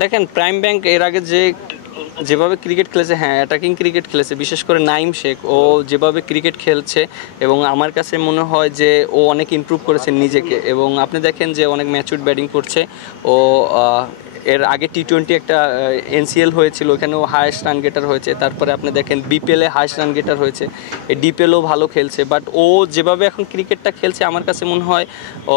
দেখেন prime bank এর আগে যেভাবে ক্রিকেট খেলেছে, হ্যাঁ অ্যাটাকিং ক্রিকেট খেলেছে, বিশেষ করে নাইম শেখ ও যেভাবে ক্রিকেট খেলছে এবং আমার কাছে মনে হয় যে ও অনেক ইমপ্রুভ করেছে নিজেকে। এবং আপনি দেখেন যে অনেক ম্যাচুরড ব্যাটিং করছে ও। এর আগে টি-20 একটা এনসিএল হয়েছিল, ওখানেও হায়েস্ট রান গেটার হয়েছে। তারপরে আপনি দেখেন বিপিএলে হায়েস্ট রান গেটার হয়েছে, এই ডিপিএলও ভালো খেলছে। বাট ও যেভাবে এখন ক্রিকেটটা খেলছে আমার কাছে মনে হয় ও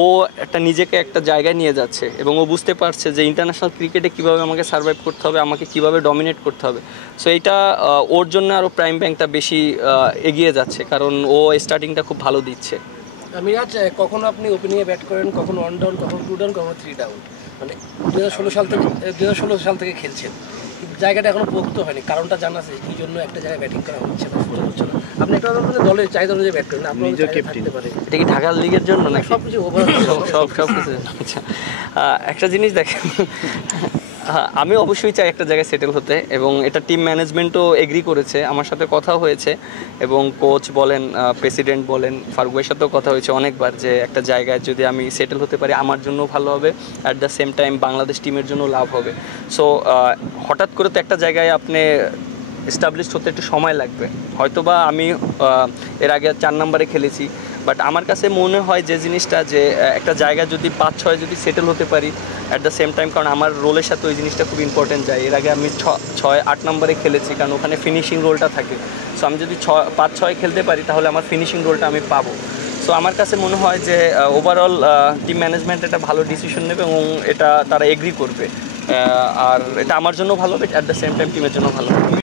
ও একটা নিজেকে একটা জায়গায় নিয়ে যাচ্ছে এবং ও বুঝতে পারছে যে ইন্টারন্যাশনাল ক্রিকেটে কীভাবে আমাকে সার্ভাইভ করতে হবে, আমাকে কীভাবে ডমিনেট করতে হবে। সো এইটা ওর জন্য আরও প্রাইম ব্যাংকটা বেশি এগিয়ে যাচ্ছে, কারণ ও স্টার্টিংটা খুব ভালো দিচ্ছে। মিরাজ, কখনো আপনি ওপেনিংয়ে ব্যাট করেন, কখনো 1 ডাউন, কখনো 2 ডাউন, কখনো 3 ডাউন, মানে 2016 সাল থেকে খেলছেন, কিন্তু জায়গাটা এখনো পোক্ত হয়নি। কারণটা জানা আছে কী জন্য একটা জায়গায় ব্যাটিং করা হচ্ছে না, সুযোগ হচ্ছে না? আপনি একটা দলের চাহিদা অনুযায়ী ব্যাট করেন, আপনার থাকতে পারে। এটা কি ঢাকার লিগের জন্য নাকি? সব কিছু ওভারঅল সব কিছু। আচ্ছা, একটা জিনিস দেখেন, আমি অবশ্যই চাই একটা জায়গায় সেটেল হতে, এবং এটা টিম ম্যানেজমেন্টও এগ্রি করেছে, আমার সাথে কথা হয়েছে। এবং কোচ বলেন, প্রেসিডেন্ট বলেন, ফারুক ভাইয়ের সাথেও কথা হয়েছে অনেকবার যে একটা জায়গায় যদি আমি সেটেল হতে পারি আমার জন্য ভালো হবে, at the same time Bangladesh টিমের জন্য লাভ হবে। সো হঠাৎ করে তো একটা জায়গায় আপনি এস্টাবলিশড হতে একটু সময় লাগবে। হয়তোবা আমি এর আগে 4 নম্বরে খেলেছি, বাট আমার কাছে মনে হয় যে জিনিসটা যে একটা জায়গা যদি 5-6 যদি সেটেল হতে পারি অ্যাট দ্য সেম টাইম, কারণ আমার রোলের সাথে ওই জিনিসটা খুব ইম্পর্টেন্ট যায়। এর আগে আমি 6-8 নম্বরে খেলেছি, কারণ ওখানে ফিনিশিং রোলটা থাকে। সো আমি যদি 5-6 খেলতে পারি তাহলে আমার ফিনিশিং রোলটা আমি পাবো। সো আমার কাছে মনে হয় যে ওভারঅল টিম ম্যানেজমেন্ট একটা ভালো ডিসিশন নেবে এবং এটা তারা এগ্রি করবে, আর এটা আমার জন্য ভালো হবে, অ্যাট দ্য সেম টাইম টিমের জন্য ভালো হবে।